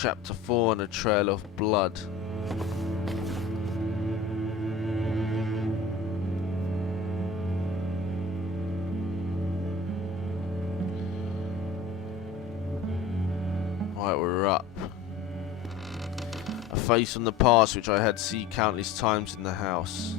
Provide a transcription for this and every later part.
Chapter 4 on a Trail of Blood. Right, we're up. A face from the past which I had seen countless times in the house.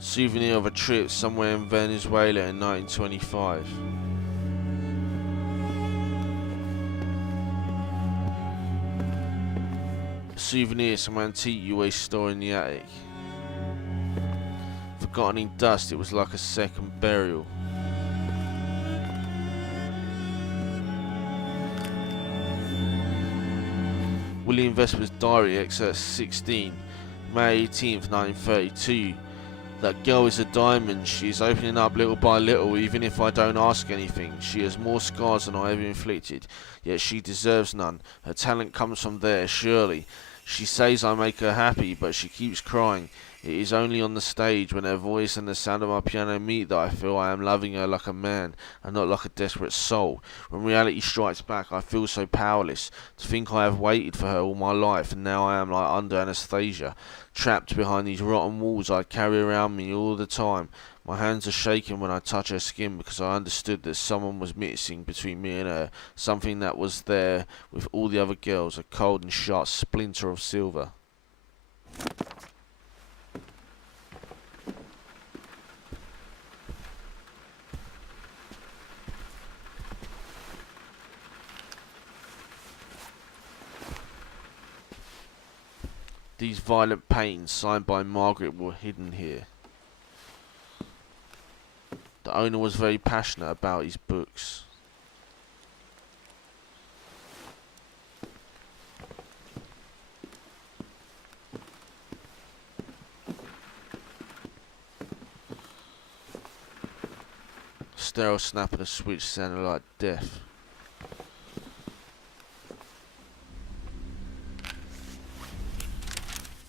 Souvenir of a trip somewhere in Venezuela in 1925. Souvenir, some antique you always store in the attic. Forgotten in dust, it was like a second burial. William Vesper's diary, excerpt 16, May 18th, 1932. That girl is a diamond. She is opening up little by little, even if I don't ask anything. She has more scars than I ever inflicted, yet she deserves none. Her talent comes from there, surely. She says I make her happy, but she keeps crying. It is only on the stage, when her voice and the sound of my piano meet, that I feel I am loving her like a man, and not like a desperate soul. When reality strikes back, I feel so powerless. To think I have waited for her all my life, and now I am like under anesthesia, trapped behind these rotten walls I carry around me all the time. My hands are shaking when I touch her skin, because I understood that someone was missing between me and her, something that was there with all the other girls, a cold and sharp splinter of silver. These violent paintings, signed by Margaret, were hidden here. The owner was very passionate about his books. Sterile snap of the switch sounded like death.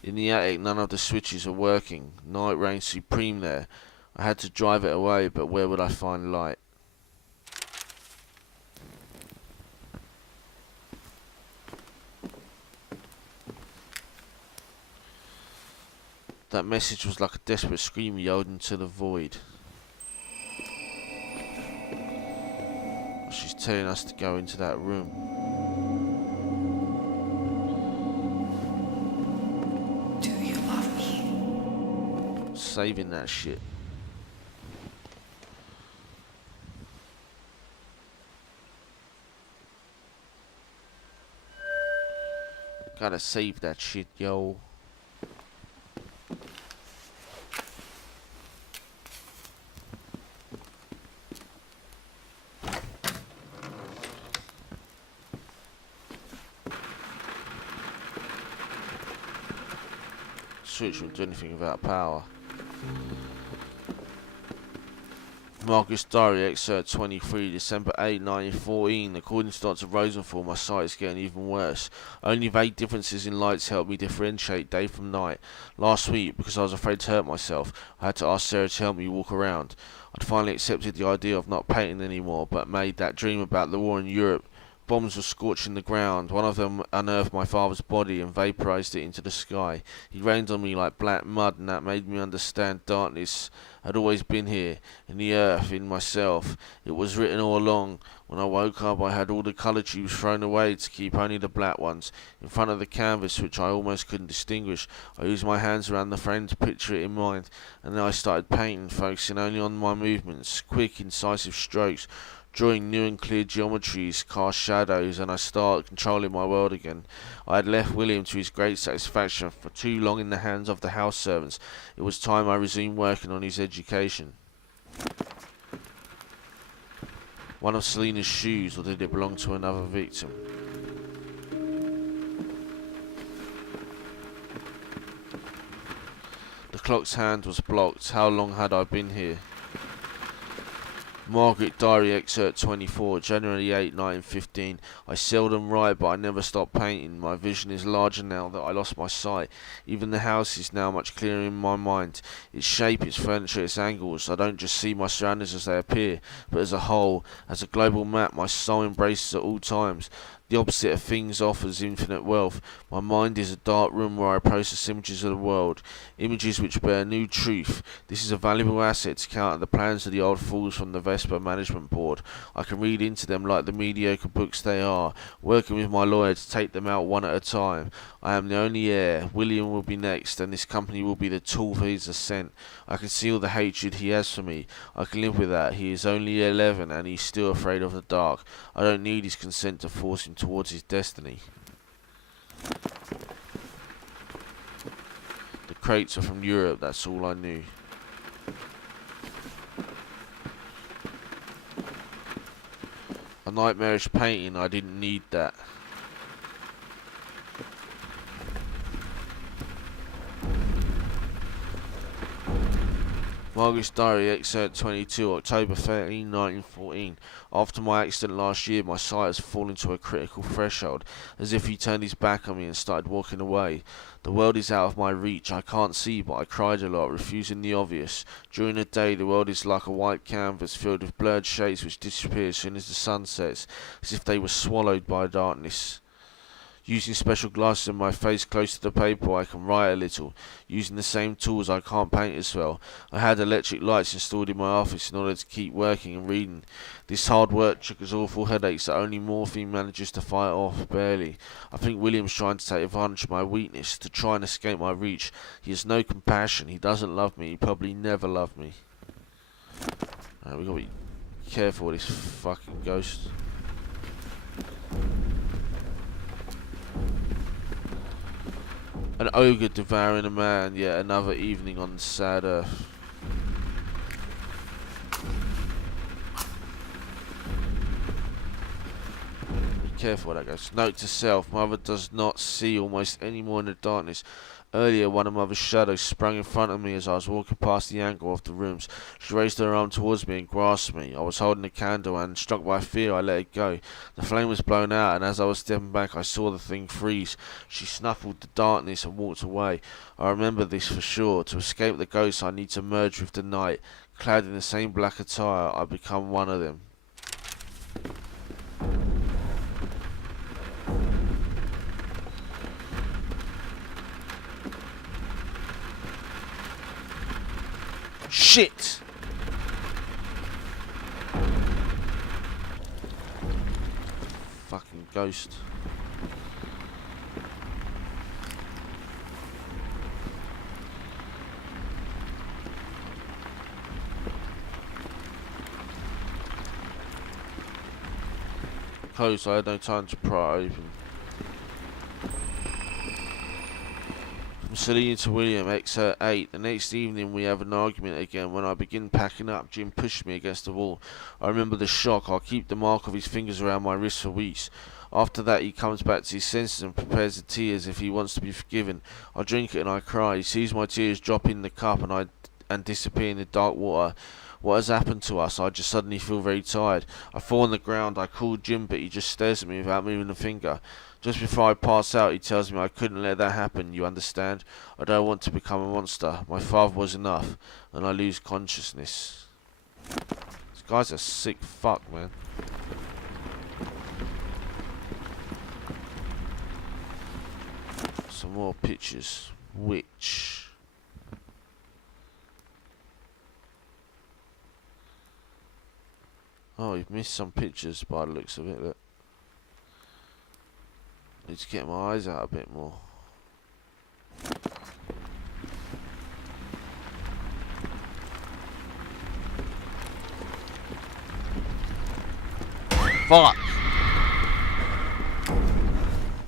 In the attic, none of the switches are working. Night reigned supreme there. I had to drive it away, but where would I find light? That message was like a desperate scream yelled into the void. She's telling us to go into that room. Saving that shit. Gotta save that shit, yo. Switch won't do anything without power. Marcus Diary, excerpt 23, December 8, 1914. According to Dr. Rosenthal, my sight is getting even worse. Only vague differences in lights help me differentiate day from night. Last week, because I was afraid to hurt myself, I had to ask Sarah to help me walk around. I'd finally accepted the idea of not painting anymore, but made that dream about the war in Europe. Bombs were scorching the ground. One of them unearthed my father's body and vaporized it into the sky. He rained on me like black mud, and that made me understand darkness had always been here, in the earth, in myself. It was written all along. When I woke up, I had all the colour tubes thrown away to keep only the black ones. In front of the canvas, which I almost couldn't distinguish, I used my hands around the frame to picture it in mind, and then I started painting, focusing only on my movements, quick, incisive strokes, drawing new and clear geometries, cast shadows, and I started controlling my world again. I had left William, to his great satisfaction, for too long in the hands of the house servants. It was time I resumed working on his education. One of Selina's shoes, or did it belong to another victim? The clock's hand was blocked. How long had I been here? Margaret Diary Excerpt 24, January 8, 1915. I seldom write, but I never stop painting. My vision is larger now that I lost my sight. Even the house is now much clearer in my mind. Its shape, its furniture, its angles. I don't just see my surroundings as they appear, but as a whole. As a global map, my soul embraces at all times. The opposite of things offers infinite wealth. My mind is a dark room where I process images of the world, images which bear new truth. This is a valuable asset to counter the plans of the old fools from the Vesper Management Board. I can read into them like the mediocre books they are, working with my lawyer to take them out one at a time. I am the only heir. William will be next, and this company will be the tool for his ascent. I can see all the hatred he has for me. I can live with that. He is only 11, and he's still afraid of the dark. I don't need his consent to force him towards his destiny. The crates are from Europe, that's all I knew. A nightmarish painting, I didn't need that. Margaret's Diary, Excerpt 22, October 13, 1914. After my accident last year, my sight has fallen to a critical threshold, as if he turned his back on me and started walking away. The world is out of my reach. I can't see, but I cried a lot, refusing the obvious. During the day, the world is like a white canvas filled with blurred shapes which disappear as soon as the sun sets, as if they were swallowed by darkness. Using special glasses and my face close to the paper, I can write a little. Using the same tools, I can't paint as well. I had electric lights installed in my office in order to keep working and reading. This hard work triggers awful headaches that only morphine manages to fight off, barely. I think William's trying to take advantage of my weakness, to try and escape my reach. He has no compassion. He doesn't love me. He probably never loved me. We gotta be careful with this fucking ghost. An ogre devouring a man, yet another evening on the sad earth. Be careful with that, guys. Note to self, Mother does not see almost any more in the darkness. Earlier, one of Mother's shadows sprang in front of me as I was walking past the angle of the rooms. She raised her arm towards me and grasped me. I was holding a candle and, struck by fear, I let it go. The flame was blown out, and as I was stepping back, I saw the thing freeze. She snuffled the darkness and walked away. I remember this for sure. To escape the ghosts, I need to merge with the night. Clad in the same black attire, I become one of them. Shit! Fucking ghost. Close, I had no time to pry it open. From Celine to William, Excerpt 8. The next evening we have an argument again. When I begin packing up, Jim pushed me against the wall. I remember the shock. I'll keep the mark of his fingers around my wrist for weeks. After that, he comes back to his senses and prepares the tea as if he wants to be forgiven. I drink it and I cry. He sees my tears drop in the cup and disappear in the dark water. What has happened to us? I just suddenly feel very tired. I fall on the ground. I call Jim, but he just stares at me without moving a finger. Just before I pass out, he tells me I couldn't let that happen, you understand? I don't want to become a monster. My father was enough, and I lose consciousness. This guy's a sick fuck, man. Some more pictures. Which? Oh, you've missed some pictures by the looks of it, look. Need to get my eyes out a bit more. Fuck!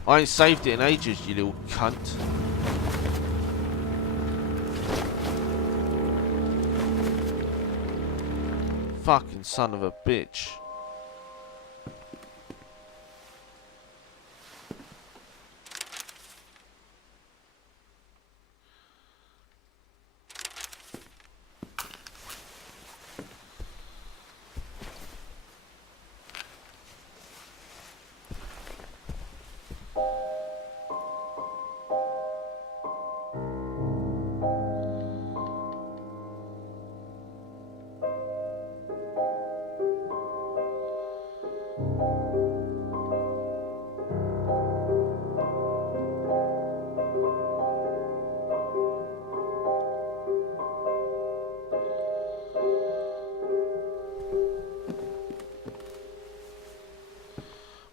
I ain't saved it in ages, you little cunt. Fucking son of a bitch.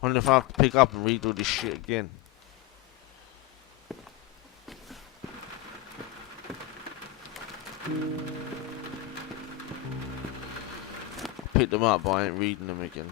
Wonder if I have to pick up and read all this shit again. Pick them up, but I ain't reading them again.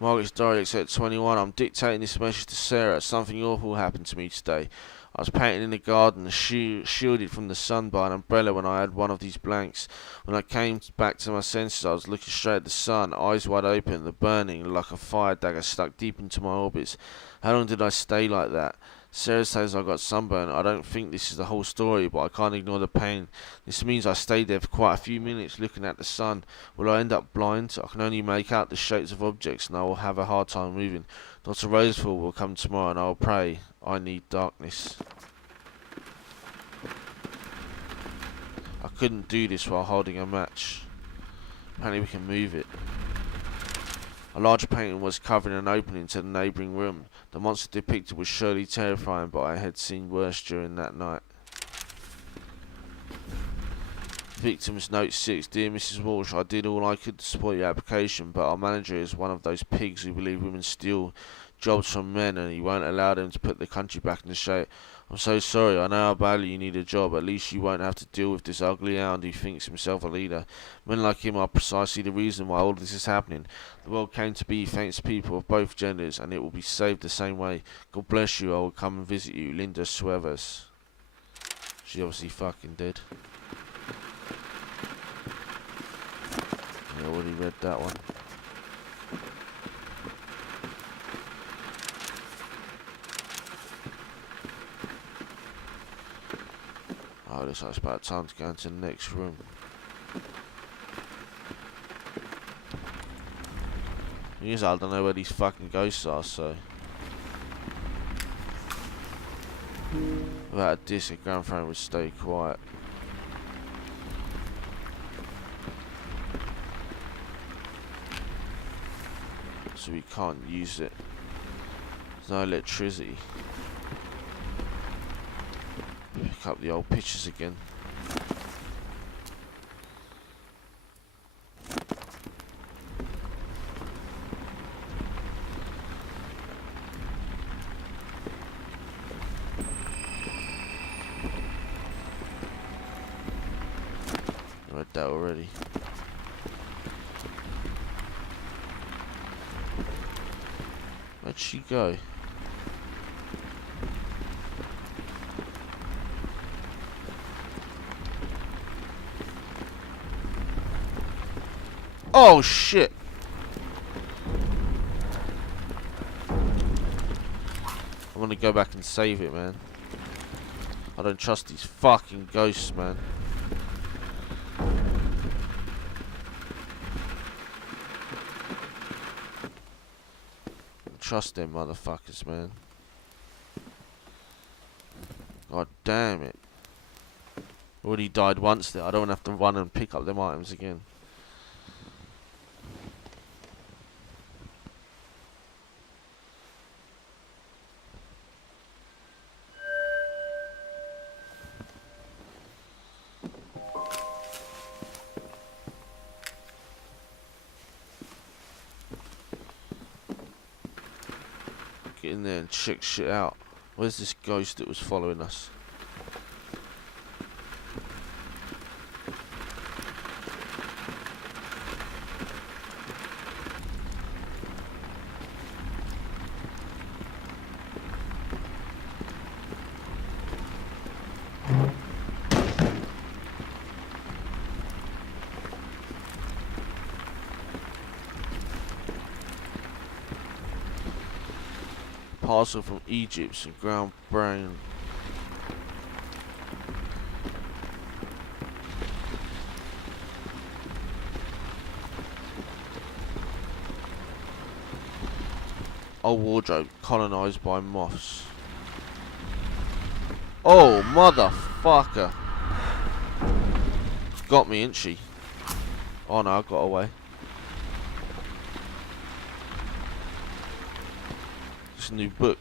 Margaret's diary, excerpt 21. I'm dictating this message to Sarah. Something awful happened to me today. I was painting in the garden, shielded from the sun by an umbrella when I had one of these blanks. When I came back to my senses, I was looking straight at the sun, eyes wide open, the burning like a fire dagger stuck deep into my orbits. How long did I stay like that? Sarah says I got sunburn. I don't think this is the whole story, but I can't ignore the pain. This means I stayed there for quite a few minutes looking at the sun. Will I end up blind? I can only make out the shapes of objects and I will have a hard time moving. Dr. Roseford will come tomorrow and I will pray. I need darkness. I couldn't do this while holding a match. Apparently we can move it. A large painting was covering an opening to the neighbouring room. The monster depicted was surely terrifying, but I had seen worse during that night. Victims note 6. Dear Mrs. Walsh, I did all I could to support your application, but our manager is one of those pigs who believe women steal jobs from men and he won't allow them to put the country back in the shape. I'm so sorry. I know how badly you need a job. At least you won't have to deal with this ugly hound who thinks himself a leader. Men like him are precisely the reason why all this is happening. The world came to be thanks to people of both genders, and it will be saved the same way. God bless you. I will come and visit you. Linda Suevas. She obviously fucking dead. I already read that one. Oh, looks like it's about time to go into the next room. Thing is, I don't know where these fucking ghosts are, so... Without a disc, a grandfather would stay quiet. So we can't use it. There's no electricity. Pick up the old pictures again. I read that already. Where'd she go? Oh shit! I want to go back and save it, man. I don't trust these fucking ghosts, man. Don't trust them motherfuckers, man. God damn it. Already died once there. I don't have to run and pick up them items again. Get in there and check shit out. Where's this ghost that was following us? parcel from Egypt, some ground brown. Old wardrobe colonised by moths. Oh, motherfucker. Got me, ain't she? Oh no, I got away. It's a new book.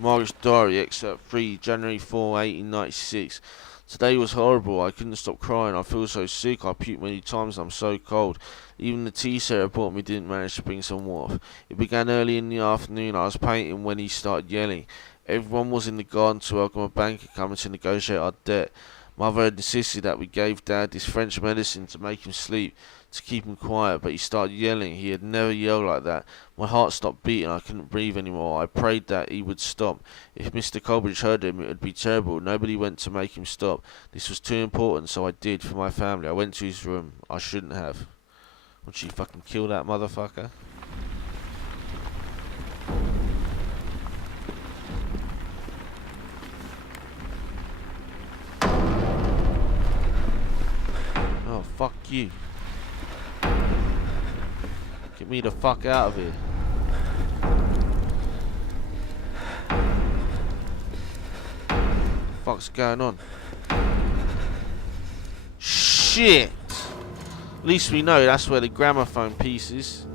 Margaret's Diary, Excerpt 3, January 4, 1896. Today was horrible. I couldn't stop crying. I feel so sick. I puked many times. I'm so cold. Even the tea Sarah bought me didn't manage to bring some warmth. It began early in the afternoon. I was painting when he started yelling. Everyone was in the garden to welcome a banker coming to negotiate our debt. Mother had insisted that we gave Dad this French medicine to make him sleep, to keep him quiet, but he started yelling. He had never yelled like that. My heart stopped beating. I couldn't breathe anymore. I prayed that he would stop. If Mr. Colbridge heard him, it would be terrible. Nobody went to make him stop. This was too important, so I did, for my family. I went to his room. I shouldn't have. Would she fucking kill that motherfucker? Oh, fuck you. Get me the fuck out of here. Fuck's going on? Shit! At least we know that's where the gramophone piece is.